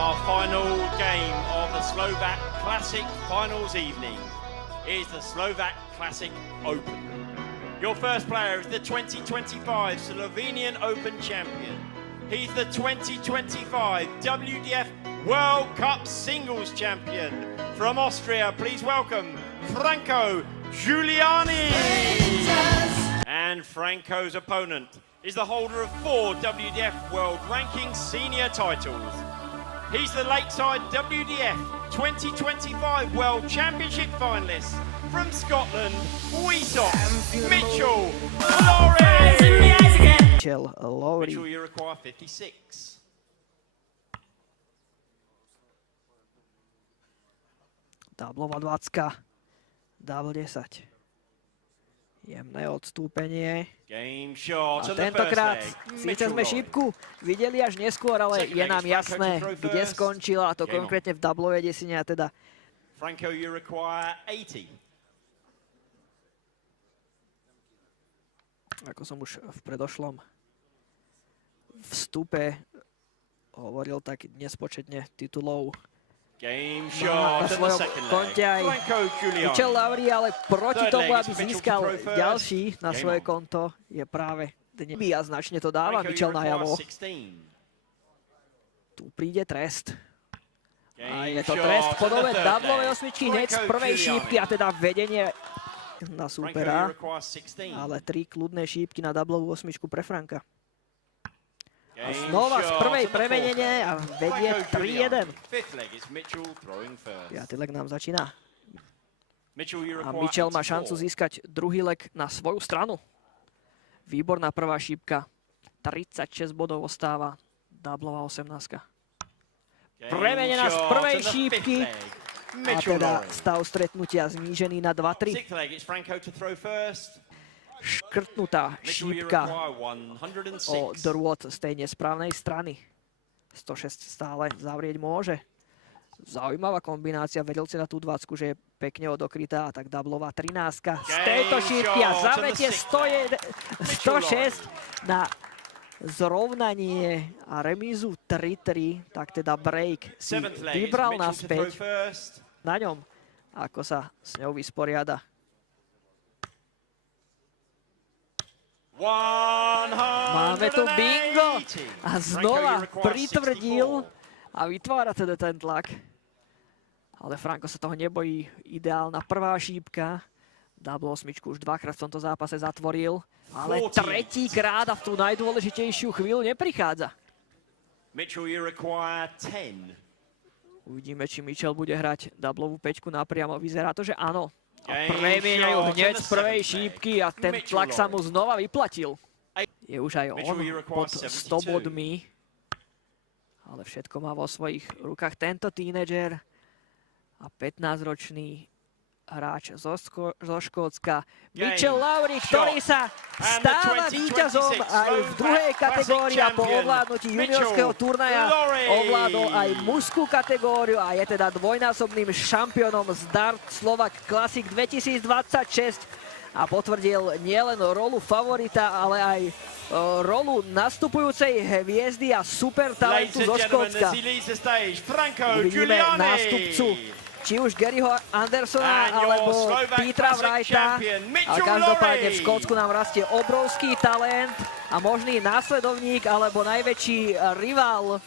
Our final game of the Slovak Classic Finals evening is the Slovak Classic Open. Your first player is the 2025 Slovenian Open champion. He's the 2025 WDF World Cup Singles champion. From Austria, please welcome Franco Giuliani. And Franco's opponent is the holder of 4 WDF World Ranking Senior titles. He's the Lakeside WDF 2025 World Championship finalist from Scotland, Weesop, Mitchell Lowry. Mitchell Lowry. Mitchell, you require 56. Doublová 20, double 10. Jemné odstúpenie. A tentokrát síce sme šípku videli až neskôr, ale je nám jasné, kde skončila, a to konkrétne v doublovej desine, a teda Franco, you require 80. Ako som už v predošlom vstupe hovoril, tak nespočetne titulov na svojom konte aj Mitchell Lowry, ale proti tomu, aby získal ďalší na svoje konto, je práve dnes. A značne to dáva Mitchell najavo. Tu príde trest. A je to trest v podobe doublovej osmičky hneď z prvej šípky, a teda vedenie na súpera, ale 3 kľudné šípky na doublovú osmičku pre Franka. A znova z prvej premenenie a vedie 3-1. 5. leg nám začína. A Mitchell má šancu získať druhý leg na svoju stranu. Výborná prvá šípka. 36 bodov ostáva. Doublová 18. Premenená z prvej šípky. A teda stav stretnutia znížený na 2-3. Škrtnutá šípka o drôt z tej nesprávnej strany. 106 stále zavrieť môže. Zaujímavá kombinácia, vedel si na tú 20, že je pekne odokrytá, a tak doublová 13 z tejto šípky a zametie 106 na zrovnanie a remízu 3-3, tak teda break si vybral naspäť na ňom, ako sa s ňou vysporiada. Máme tu bingo a znova pritvrdil a vytvára teda ten tlak. Ale Franko sa toho nebojí. Ideálna prvá šípka. Double osmičku už dvakrát v tomto zápase zatvoril, ale tretíkrát a v tú najdôležitejšiu chvíľu neprichádza. Uvidíme, či Mitchell bude hrať doublovú 5 napriamo. Vyzerá to, že áno. A premieňajú hneď z prvej šípky a ten tlak sa mu znova vyplatil. Je už aj on pod 100 bodmi, ale všetko má vo svojich rukách tento tínedžer a 15-ročný hráč zo Škótska Mitchell Lowry, ktorý sa stáva víťazom aj v druhej kategórii a po ovládnutí juniorského turnaja ovládol aj mužskú kategóriu a je teda dvojnásobným šampiónom z Dart Slovak Classic 2026 a potvrdil nielen rolu favorita, ale aj rolu nastupujúcej hviezdy a super talentu zo Škótska. Uvidíme nástupcu či už Garyho Andersona alebo Petra Wrighta, ale každopádne v Škótsku nám rastie obrovský talent a možný následovník alebo najväčší rival